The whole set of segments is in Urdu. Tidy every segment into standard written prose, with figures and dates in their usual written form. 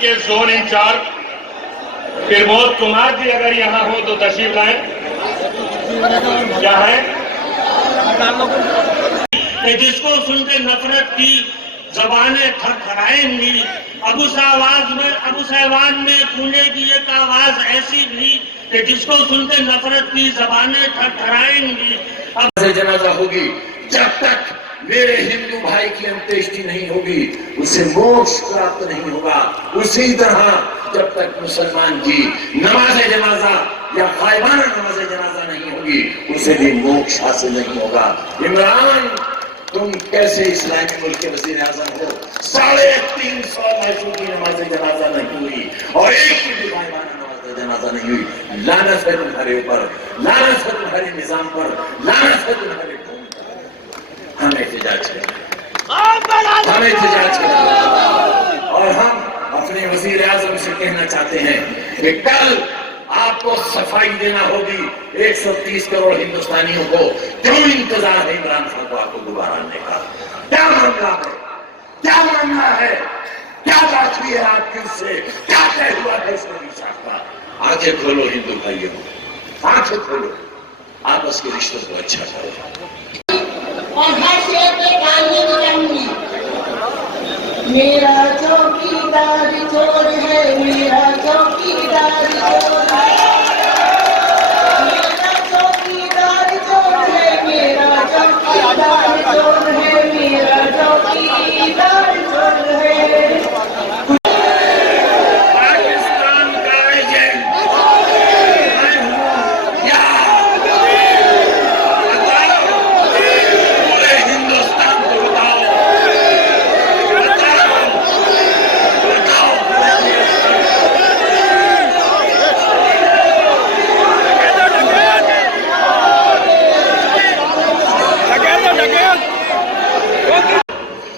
کے زون انچارج پرمود کمار جی اگر یہاں ہو تو تشریف لائیں. کیا ہے کہ جس کو سن کے نفرت کی زبانیں تھر تھرائیں گی. ابو سیوان میں گونجے گی ایک آواز ایسی بھی کہ جس کو سن کے نفرت کی زبانیں تھر تھرائیں گی. اب جنازہ ہوگی جب تک میرے ہندو بھائی کی انتیشتی نہیں ہوگی اسے موکش پراپت نہیں ہوگا. اسی طرح جب تک مسلمان کی نماز جنازہ یا غائبانہ نماز جنازہ نہیں ہوگی اسے بھی موکش حاصل نہیں ہوگا. عمران تم کیسے اسلامی ملک کے وزیر اعظم ہو؟ 350 لڑکیوں کی نماز جنازہ نہیں ہوئی اور ایک کی بھی غائبانہ نماز جنازہ نہیں ہوئی. لعنت ہے تمہارے اوپر, لعنت ہے تمہارے نظام پر, لعنت ہے تمہارے قوم پر. ہمیں احتجاج کرنا, ہمیں احتجاج کرنا. اور ہم اپنے وزیر اعظم سے کہنا چاہتے ہیں کہ کل آپ کو صفائی دینا ہوگی 130 کروڑ ہندوستانیوں کو. کیوں انتظار ہے عمران خان کو آپ کو دوبارہ آنے کا؟ کیا معاملہ ہے, کیا معاملہ ہے, کیا بات ہوئی ہے آپ کی اس سے, کیا طے ہوا ہے اس میں شاہ کا؟ آنکھیں کھولو ہندو بھائیوں, آنکھیں کھولو, آپس کے رشتوں کو اچھا کرو. اور ہر شہر میں گانے بجائیں گی. میرا چوکیدار چور ہے, میرا چوکیدار چور ہے, میرا چوکیدار چور ہے, میرا چوکیدار چور ہے, میرا چوکیدار چور ہے. پاکستان کا ایجنٹ میں ہوں یا پورے ہندوستان کو بتاؤ,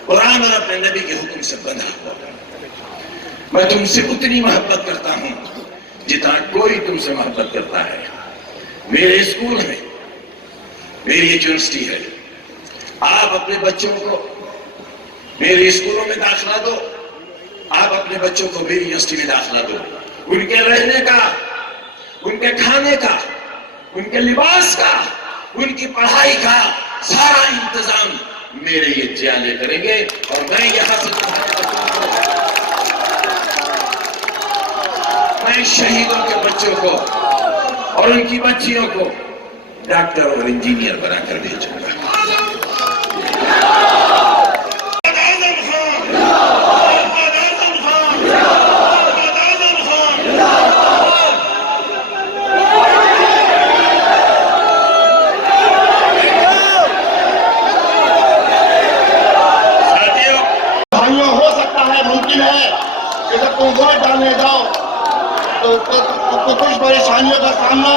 قرآن اور اپنے نبی کے حکم سے بندھا ہوا. میں تم سے اتنی محبت کرتا ہوں جتنا کوئی تم سے محبت کرتا ہے. میرے اسکول ہے, میری یونیورسٹی ہے. آپ اپنے بچوں کو میرے اسکولوں میں داخلہ دو, آپ اپنے بچوں کو میری یونیورسٹی میں داخلہ دو. ان کے رہنے کا, ان کے کھانے کا, ان کے لباس کا, ان کی پڑھائی کا سارا انتظام میرے یہ جیالے کریں گے. اور میں یہاں سے تمہارے بچوں کو, میں شہیدوں کے بچوں کو اور ان کی بچیوں کو ڈاکٹر اور انجینئر بنا کر بھیجوں گا. ووٹ ڈالنے جاؤ تو کچھ پریشانیوں کا سامنا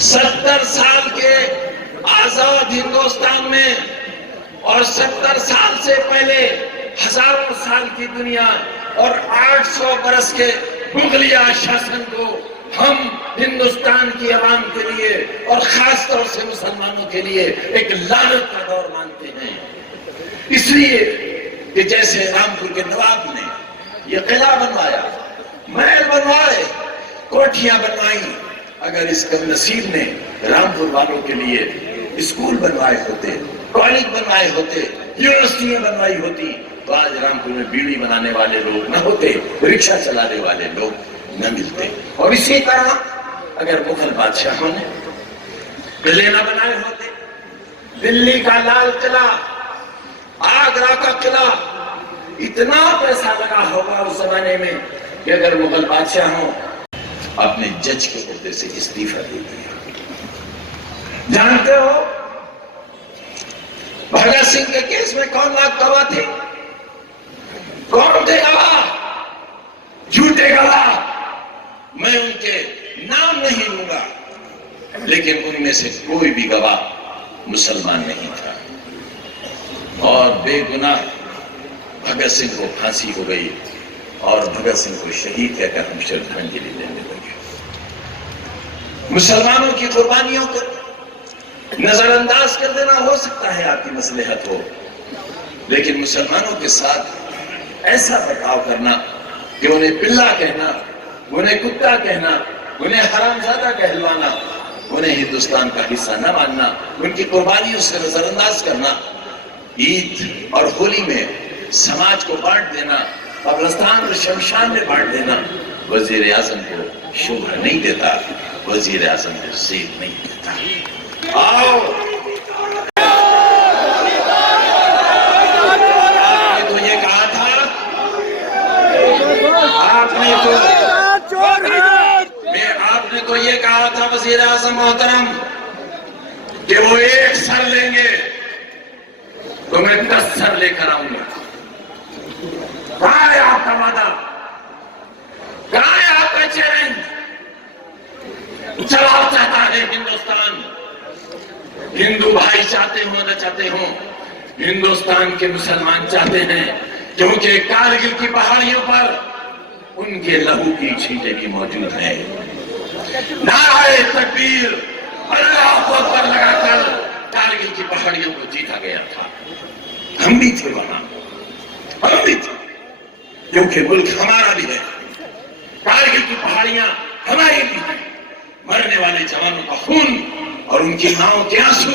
ستر سال کے آزاد ہندوستان میں اور 70 سال سے پہلے ہزاروں سال کی دنیا اور 800 برس کے مغلیہ شاسن کو ہم ہندوستان کی عوام کے لیے اور خاص طور سے مسلمانوں کے لیے ایک لعنت کا دور مانتے ہیں. اس لیے کہ جیسے رامپور کے نواب نے یہ قلعہ بنوایا, محل بنوائے, کوٹھیاں بنوائیں, اگر اس کم نصیب نے رامپور والوں کے لیے اسکول بنوائے ہوتے, کالج بنوائے ہوتے, یونیورسٹیاں بنوائی ہوتی تو آج رامپور میں بیڑی بنانے والے لوگ نہ ہوتے, رکشہ چلانے والے لوگ نہ ملتے. اور اسی طرح اگر مغل بادشاہوں نے قلعے نہ بنائے ہوتے, دلی کا لال قلعہ, آگرہ کا قلعہ, اتنا پیسہ لگا ہوگا اس زمانے میں کہ اگر مغل بادشاہوں اپنے جج کے عہدے سے استعفیٰ دے دیا. جانتے ہو بھگت سنگھ کے کیس میں کون گواہ تھے؟ کون تھے گواہ؟ جھوٹے گواہ. میں ان کے نام نہیں لوں گا, لیکن ان میں سے کوئی بھی گواہ مسلمان نہیں تھا. اور بے گناہ بھگت سنگھ کو پھانسی ہو گئی اور بھگت سنگھ کو شہید کہہ کر ہم شردھانجلی دینے لگے. مسلمانوں کی قربانیوں کو نظر انداز کر دینا ہو سکتا ہے آپ کی مصلحت ہو، لیکن مسلمانوں کے ساتھ ایسا برتاؤ کرنا کہ انہیں پلہ کہنا، انہیں کتا کہنا، انہیں حرامزادہ کہلوانا، انہیں ہندوستان کا حصہ نہ ماننا، ان کی قربانیوں سے نظر انداز کرنا، عید اور ہولی میں سماج کو بانٹ دینا، قبرستان اور شمشان میں بانٹ دینا وزیر اعظم کو شوبھا نہیں دیتا، وزیر اعظم کو سیدھ نہیں دیتا۔ آؤ، آپ نے تو یہ کہا تھا، آپ نے تو یہ کہا تھا وزیر اعظم محترم کہ وہ ایک سر لیں گے تو میں 10 سر لے کر آؤں گا۔ کہاں ہے آپ کا وعدہ؟ کہاں ہے آپ کا چیلنج؟ چلاؤ چاہتا ہے ہندوستان، ہندو بھائی چاہتے ہوں نہ چاہتے ہوں، ہندوستان کے مسلمان چاہتے ہیں، کیونکہ کارگل کی پہاڑیوں پر ان کے لہو کی چھینٹیں بھی موجود ہیں۔ نعرہ تکبیر، اللہ اکبر لگا کر کارگل کی پہاڑیوں کو جیتا گیا تھا۔ ہم بھی تھے وہاں، ہم بھی تھے، کیونکہ ملک ہمارا بھی ہے، کارگل کی پہاڑیاں ہماری بھی ہیں۔ مرنے والے جوانوں کا خون اور ان کی ماؤں کے آنسو،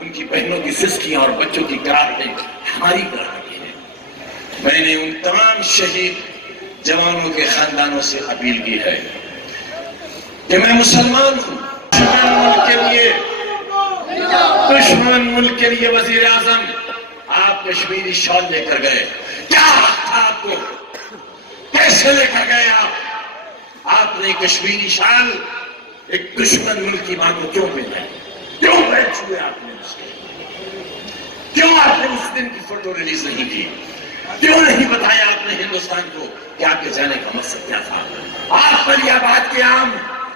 ان کی بہنوں کی سسکیاں اور بچوں کی کراہٹیں ہماری کراہٹیں ہیں۔ میں نے ان تمام شہید جوانوں کے خاندانوں سے اپیل کی ہے کہ میں مسلمان ہوں، دشمن ملک کے لیے وزیر اعظم آپ کشمیری شال لے کر گئے، کیا تھا آپ کو؟ کیسے لے کر گئے آپ نے کشمیری شال ایک دشمن ملک کی ماں کو کیوں ملائی؟ کیوں بیٹھ چھوئے آپ نے اس کے؟ کیوں آپ نے اس دن کی فوٹو ریلیز نہیں کی؟ کیوں نہیں بتایا آپ نے ہندوستان کو کہ آپ کے جانے کا مقصد کیا تھا؟ آپ پر یہ بات کہ عام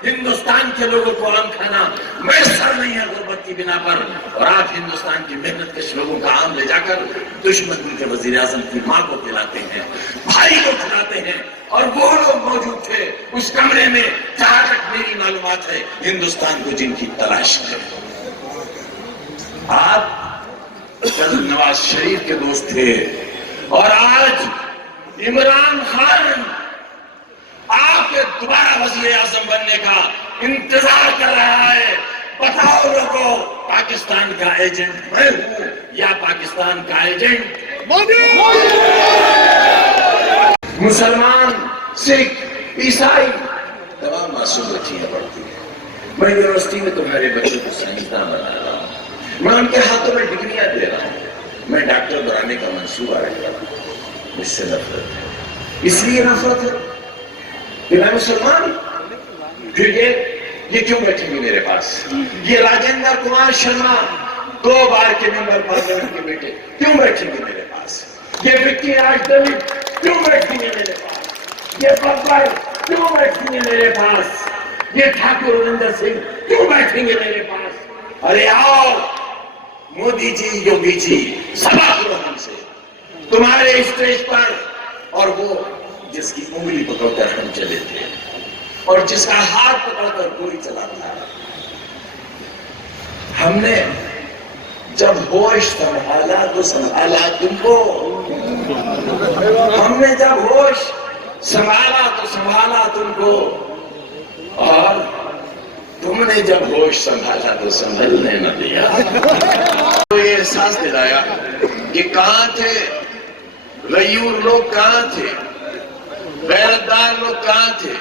ہندوستان کے لوگوں کو عام کھانا میسر نہیں ہے غربت کی بنا پر، اور آپ ہندوستان کی محنت کش لوگوں کا عام لے جا کر دشمن ملک کے وزیر اعظم کی ماں کو کھلاتے ہیں، بھائی کو کھلاتے ہیں، اور وہ لوگ موجود تھے اس کمرے میں جہاں تک میری معلومات ہے ہندوستان کو جن کی تلاش ہے۔ آپ کل نواز شریف کے دوست تھے اور آج عمران خان آپ کے دوبارہ وزیر اعظم بننے کا انتظار کر رہا ہے۔ بتاؤ لوگوں، پاکستان کا ایجنٹ میں ہوں یا پاکستان کا ایجنٹ مودی؟ مسلمان، سکھ، عیسائی تمام معصوم بچیاں پڑھتی ہیں۔ میں یونیورسٹی میں تمہارے بچوں کو سائنسداں بنا رہا ہوں، میں ان کے ہاتھوں میں ڈگریاں دے رہا ہوں، میں ڈاکٹر بنانے کا منصوبہ رکھ رہا ہوں۔ اس سے نفرت ہے، اس لیے نفرت ہے کہ میں مسلمان ہوں۔ پھر یہ کیوں بیٹھیں گے میرے پاس؟ یہ راجندر کمار شرما 2 بار کے ممبر پارلیمنٹ کے بیٹے کیوں بیٹھیں گے میرے پاس؟ یہ وکی راج دلت کیوں بیٹھیں گے میرے پاس؟ یہ ببر کیوں بیٹھیں گے میرے پاس؟ یہ ٹھاکر وریندر سنگھ کیوں بیٹھیں گے میرے پاس؟ ارے آؤ مودی جی، یوگی جی، سبق لو ہم سے تمہارے اسٹیج پر، اور وہ جس کی انگلی پکڑ کر ہم چلے تھے اور جس کا ہاتھ پکڑ کر گولی چلاتا ہے، ہم نے جب ہوش سنبھالا تو سنبھالا تم کو، ہم نے جب ہوش سنبھالا تو سنبھالا تم کو، اور تم نے جب ہوش سنبھالا تو سنبھلنے نہ دیا۔ تو یہ احساس دلایا کہ کہاں تھے غیور لوگ، کہاں تھے غیرتدار لوگ، کہاں تھے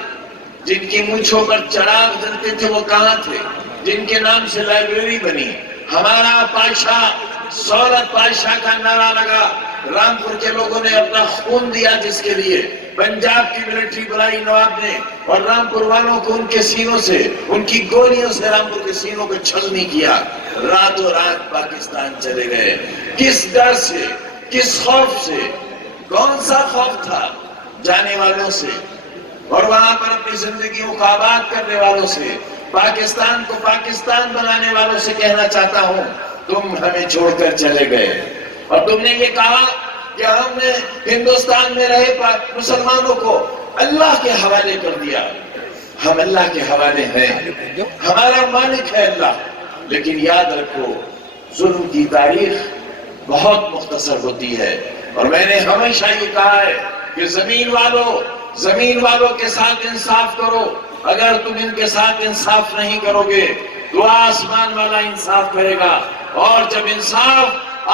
جن کی مونچھوں پر چراغ جلتے تھے، وہ کہاں تھے جن کے نام سے لائبریری بنی، ہمارا پادشاہ سولت پادشاہ کا نعرہ لگا، رامپور کے لوگوں نے اپنا خون دیا جس کے لیے، پنجاب کی ملٹری بلائی نواب نے، اور رامپور والوں کو ان کے سینوں سے، ان کی گولیوں سے رامپور کے سینوں کو چھلنی کیا، راتوں رات پاکستان چلے گئے۔ کس ڈر سے، کس خوف سے؟ کون سا خوف تھا؟ جانے والوں سے، اور وہاں پر اپنی زندگیوں کو آباد کرنے والوں سے، پاکستان کو پاکستان بنانے والوں سے کہنا چاہتا ہوں، تم ہمیں چھوڑ کر چلے گئے، اور تم نے یہ کہا کہ ہم نے ہندوستان میں رہے مسلمانوں کو اللہ کے حوالے کر دیا۔ ہم اللہ کے حوالے ہیں، ہمارا مالک ہے اللہ. لیکن یاد رکھو ظلم کی تاریخ بہت مختصر ہوتی ہے، اور میں نے ہمیشہ یہ کہا ہے کہ زمین والوں کے ساتھ انصاف کرو. اگر تم ان کے ساتھ انصاف نہیں کرو گے تو آسمان والا انصاف کرے گا، اور جب انصاف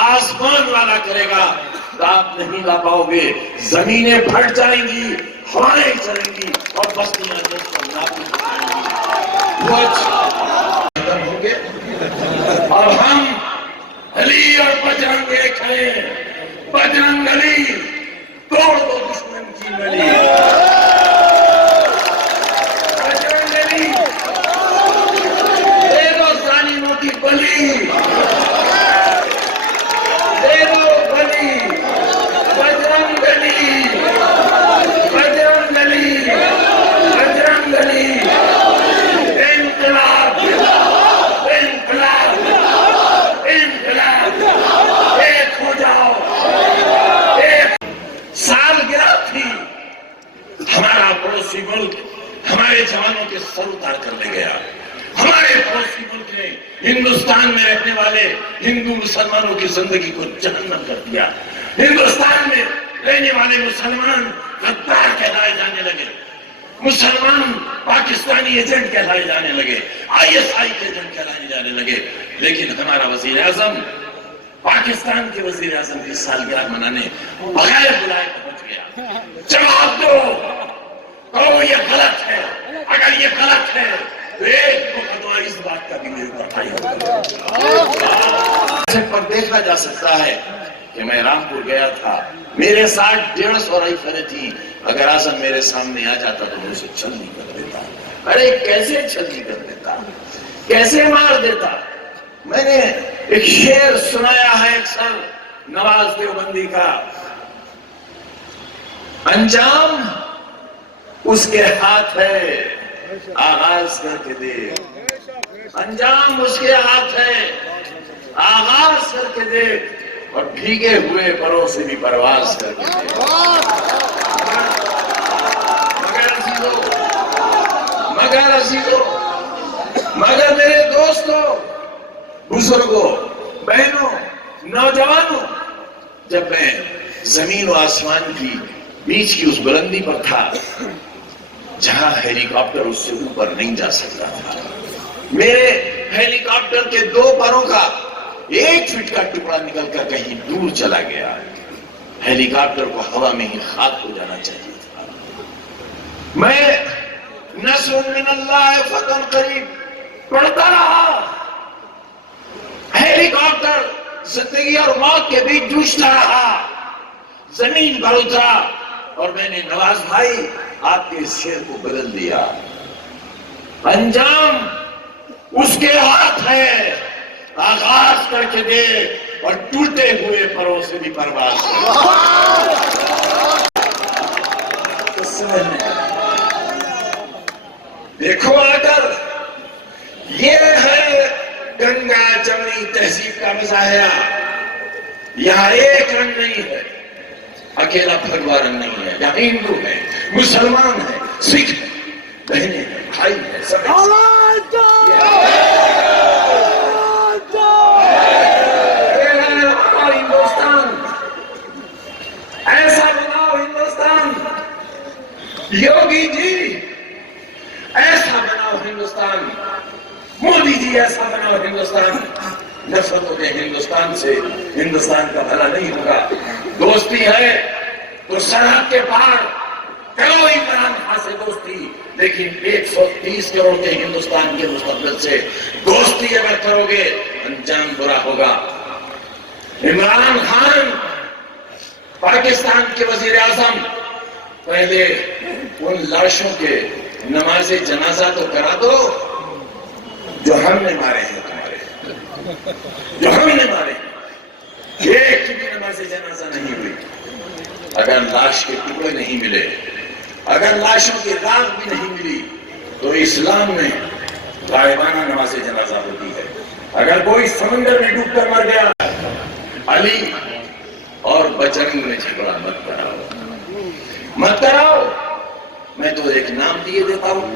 آسمان والا کرے گا تو آپ نہیں لا پاؤ گے. زمینیں پھٹ جائیں گی، ہوائیں چلیں گی، اور بستیاں ختم ہوں گے. اور ہم علی اور بجرنگ ایک ہیں. بجرنگ علی توڑ دو دشمن کی نلی. بجرنگ علی دے دو ظالموں کی بلی. دے دو بلی. بجرنگ علی، بجرنگ علی، بجرنگ علی. انقلاب، انقلاب، انقلاب. ایک ہو جاؤ. ایک سالگرہ تھی، ہمارا پڑوسی ملک ہمارے جوانوں کے سر اتار کر لے گیا. ہمارے پڑوسی ملک نے ہندوستان میں رہنے والے ہندو مسلمانوں کی زندگی کو جہنم کر دیا. ہندوستان میں رہنے والے مسلمان غدار کہلائے جانے لگے، مسلمان پاکستانی ایجنٹ کہلائے جانے لگے، ISI کے ایجنٹ کہلائے جانے لگے. لیکن ہمارا وزیر اعظم پاکستان کے وزیر اعظم کی سالگرہ منانے بغیر بلائے پہنچ گیا. جواب دو، کہو یہ غلط ہے. اگر یہ غلط ہے تو ایک مقدمہ اس بات کا بھی میرے اوپر آئی ہوگا. پر دیکھا جا سکتا ہے کہ میں رامپور گیا تھا، میرے ساتھ 150 رائفلیں تھیں. اگر اعظم میرے سامنے آ جاتا تو میں اسے چھلنی کر دیتا. ارے کیسے چھلنی کر دیتا، کیسے مار دیتا. میں نے ایک شعر سنایا ہے اکثر نواز دیوبندی کا، انجام اس کے ہاتھ ہے آغاز کر کے دیکھ. انجام اس کے ہاتھ ہے آغاز کر کے دیکھ، اور بھیگے ہوئے پروں سے بھی پرواز کر کے دیکھ. مگر عزیزو، مگر میرے دوستوں، بزرگوں، بہنوں، نوجوانوں، جب میں زمین و آسمان کی بیچ کی اس بلندی پر تھا جہاں ہیلی کاپٹر اس سے اوپر نہیں جا سکتا تھا، میرے ہیلی کاپٹر کے 2 پروں کا 1 فٹ کا ٹکڑا نکل کر کہیں دور چلا گیا. ہیلی کاپٹر کو ہوا میں ہی خاک ہو جانا چاہیے تھا. میں نصر من اللہ فتح قریب پڑھتا رہا. ہیلی کاپٹر زندگی اور موت کے بیچ جوجھتا رہا. زمین پر اترا اور میں نے نواز بھائی آپ کے اس شعر کو بدل دیا. انجام اس کے ہاتھ ہے آغاز کر کے دے، اور ٹوٹے ہوئے پروں سے بھی پرواز دیکھو آ کر. یہ ہے گنگا جمنی تہذیب کا مظاہرہ. یہاں ایک رنگ نہیں ہے، اکیلا بھگوا رنگ نہیں ہے. یہاں ہندو ہے، مسلمان ہے، سکھ ہے، بہنیں ہیں، بھائی ہیں، سب ہندوستان. ایسا بناؤ ہندوستان. یوگی جی ایسا بناؤ ہندوستان. مودی جی ایسا بناؤ ہندوستان. نفرتوں کے ہندوستان سے ہندوستان کا بھلا نہیں ہوگا. دوستی ہے تو سرحد کے پار کرو عمران خان سے دوستی، لیکن 130 کروڑ کے ہندوستان کے مستقبل سے دوستی اگر کرو گے انجام برا ہوگا. عمران خان پاکستان کے وزیر اعظم، پہلے ان لاشوں کے نماز جنازہ تو کرا دو جو ہم نے مارے ہیں تمہارے، جو ہم نے مارے. ایک کی بھی نماز جنازہ نہیں ہوئی. اگر لاش کے ٹکڑے نہیں ملے، اگر لاشوں کی راکھ بھی نہیں ملی تو اسلام میں غائبانہ نماز جنازہ ہوتی ہے. اگر کوئی سمندر میں ڈوب کر مر گیا، علی اور بجرنگ میں جھگڑا مت کراؤ، مت کراؤ. میں تو ایک نام دیے دیتا ہوں،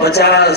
50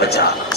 50।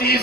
30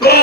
2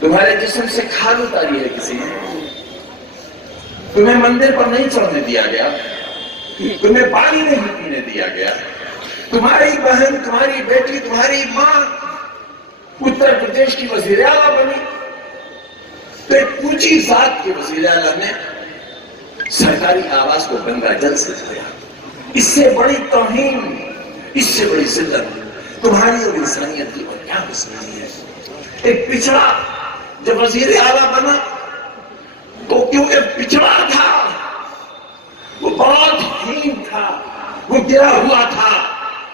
تمہارے جسم سے کھال اتاری ہے کسی نے؟ تمہیں مندر پر نہیں چڑھنے دیا گیا، تمہیں پانی نہیں پینے دیا گیا، تمہاری بہن، تمہاری بیٹی، تمہاری ماں اتر پردیش کی وزیر اعلیٰ بنی، تو ایک اونچی ذات کے وزیر اعلیٰ نے سرکاری آواز کو گنگا جل سے دھویا۔ اس سے بڑی توہین، اس سے بڑی ذلت تمہاری اور انسانیت کی اور کیا ہو سکتی ہے؟ ایک پچھڑا جب وزیر اعلیٰ بنا تو کیونکہ پچھڑا تھا، وہ بہت ہین تھا، وہ گرا ہوا تھا،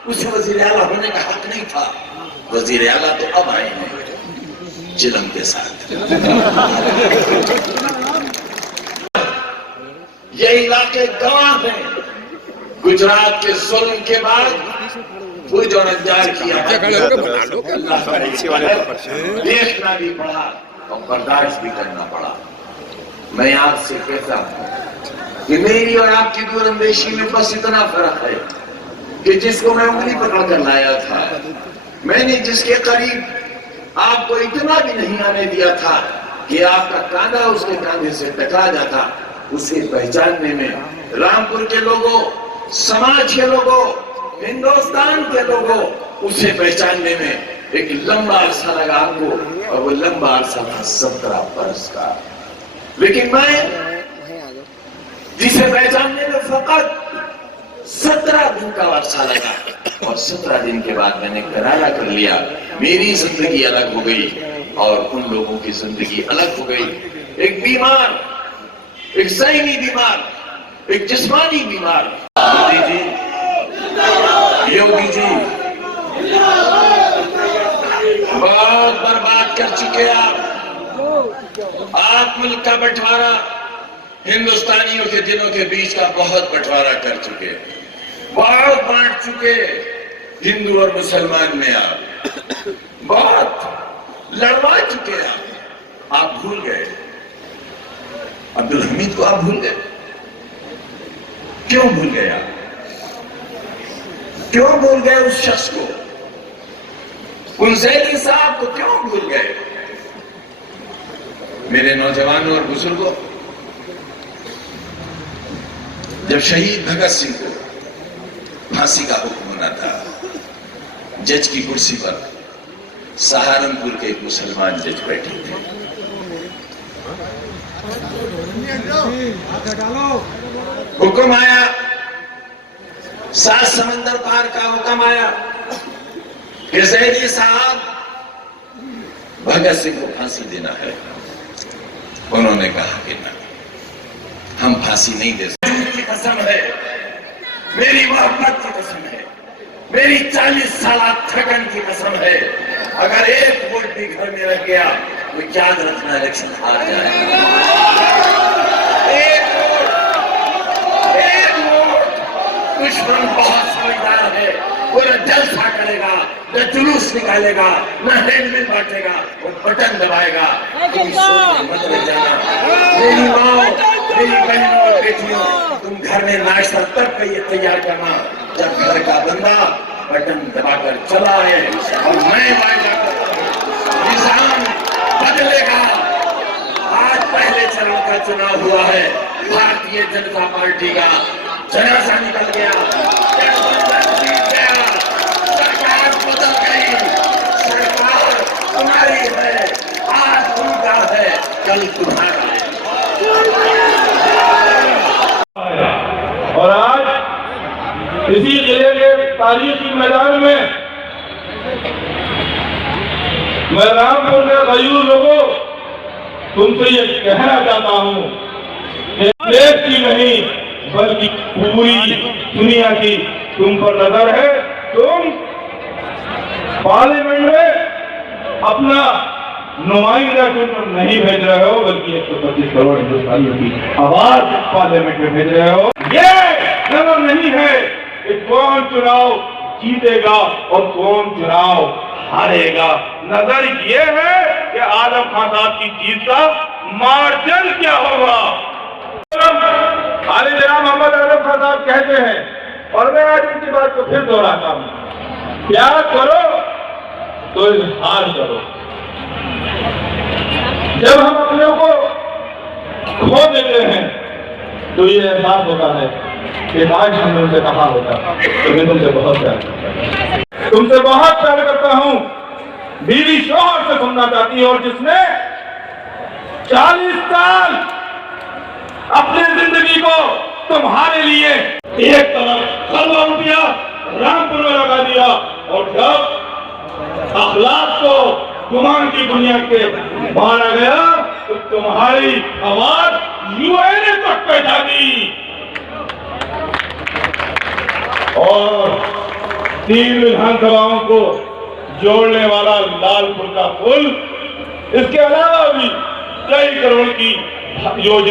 اسے وزیر اعلیٰ ہونے کا حق نہیں تھا۔ وزیر اعلیٰ تو اب آئے ہیں چلم کے ساتھ۔ یہ علاقے گواہ ہیں گجرات کے ظلم کے بعد وہ جو نجار کیا اللہ کا دیکھنا بھی پڑا اور برداشت بھی کرنا پڑا۔ میں آپ سے کہتا ہوں کہ میری اور آپ کی دور اندیشی میں بس اتنا فرق ہے کہ جس کو میں انگلی پکڑ کر لایا تھا، میں نے جس کے قریب آپ کو اتنا بھی نہیں آنے دیا تھا کہ آپ کا کاندھا اس کے کاندھے سے ٹکرا جاتا، اسے پہچاننے میں رامپور کے لوگوں، سماج کے لوگوں، ہندوستان کے لوگوں، اسے پہچاننے میں ایک لمبا عرصہ لگا آپ کو، اور وہ لمبا عرصہ تھا 17 برس کا۔ لیکن میں جسے پہچاننے میں فقط 17 دن کا عرصہ لگا، اور 17 دن کے بعد میں نے ارادہ کر لیا میری زندگی الگ ہو گئی اور ان لوگوں کی زندگی الگ ہو گئی۔ ایک بیمار، ایک ذہنی بیمار، ایک جسمانی بیمار، یوگی جی بہت برباد کر چکے آپ ملک کا بٹوارا، ہندوستانیوں کے دلوں کے بیچ کا بہت بٹوارا کر چکے، بہت بانٹ چکے ہندو اور مسلمان میں، آپ بہت لڑوا چکے، آپ بھول گئے عبدالحمید کو، آپ بھول گئے۔ کیوں بھول گئے آپ؟ کیوں بھول گئے اس شخص کو؟ ان زیدی صاحب کو کیوں بھول گئے؟ میرے نوجوانوں اور بزرگوں، جب شہید بھگت سنگھ کو پھانسی کا حکم ہونا تھا، جج کی کرسی پر سہارنپور کے ایک مسلمان جج بیٹھے تھے۔ حکم آیا، 7 سمندر پار کا حکم آیا کہ زیدی صاحب بھگت سنگھ کو پھانسی دینا ہے۔ انہوں نے کہا کہ نہ، ہم پھانسی نہیں دے سکتے۔ جھوٹ کی قسم ہے، میری محبت کی قسم ہے، میری 40 سالہ تھکن کی قسم ہے، اگر ایک ووٹ بھی گھر میں رہ گیا تو یاد رکھنا الیکشن ہار جائے۔ دشمن بہت سمجھدار ہے، وہ نہ جلسہ کرے گا، نہ جلوس نکالے گا، نہ ہینڈ بل بانٹے گا، وہ بٹن دبائے گا۔ تم سوچ مت رہ جانا، میری ماں، میری بہنوں اور بیٹیوں، تم گھر میں ناشتہ تب کا یہ تیار کرنا جب گھر کا بندہ بٹن دبا کر چلا ہے، اور میں وعدہ کرتا ہوں نظام بدلے گا۔ آج پہلے چرن کا چناؤ ہوا ہے، بھارتیہ جنتا پارٹی کا جنازہ نکل گیا، سرکار بدل گئی، سرکار تمہاری ہے، آج ان کا ہے، کل تمہارا ہے۔ اور آج اسی قلعے کے تاریخی میدان میں رامپور کے غیور لوگوں تم سے یہ کہنا چاہتا ہوں کہ ایک کی نہیں بلکہ پوری دنیا کی تم پر نظر ہے۔ تم پارلیمنٹ میں اپنا نمائندہ چن کر نہیں بھیج رہے ہو، بلکہ 125 کروڑ ہندوستانیوں کی آواز پارلیمنٹ میں بھیج رہے ہو۔ یہ نظر نہیں ہے کہ کون چناؤ جیتے گا اور کون چناؤ ہارے گا، نظر یہ ہے کہ عالم خان صاحب کی جیت کا مارجن کیا ہوگا۔ عالی جناب محمد عالم خان صاحب کہتے ہیں، اور میں آج ان کی بات کو پھر دہراتا ہوں، پیار کرو تو اظہار کرو۔ جب ہم اپنے کو کھو دیتے ہیں تو یہ احساس ہوتا ہے کہ آج ہم نے ان سے کہا ہوتا تو میں تم سے بہت پیار کرتا ہوں، تم سے بہت پیار کرتا ہوں۔ بیوی شوہر سے سننا چاہتی ہے، اور جس نے 40 سال اپنی زندگی کو تمہارے لیے ایک طرف خلوہ روپیہ رامپور میں لگا دیا، اور جب اخلاق کو گمان کی بنیاد کے مارا گیا تو تمہاری آواز UN تک پہنچا دی، اور 3 وِدھان سبھاؤں کو جوڑنے والا لال پور کا پل، اس کے علاوہ بھی کئی کروڑ کی یوجنا